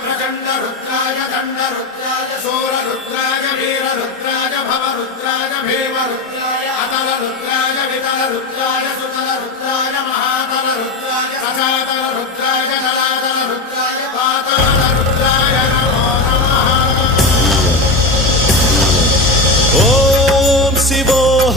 प्रचंड रुद्राय दंड रुद्राय शूर रुद्राय वीर रुद्राय भव रुद्राय भीम रुद्राय अतल रुद्राय वितल रुद्राय सुतल रुद्राय महातल रुद्राय सचातल रुद्राय जलातल रुद्राय पाताल रुद्राय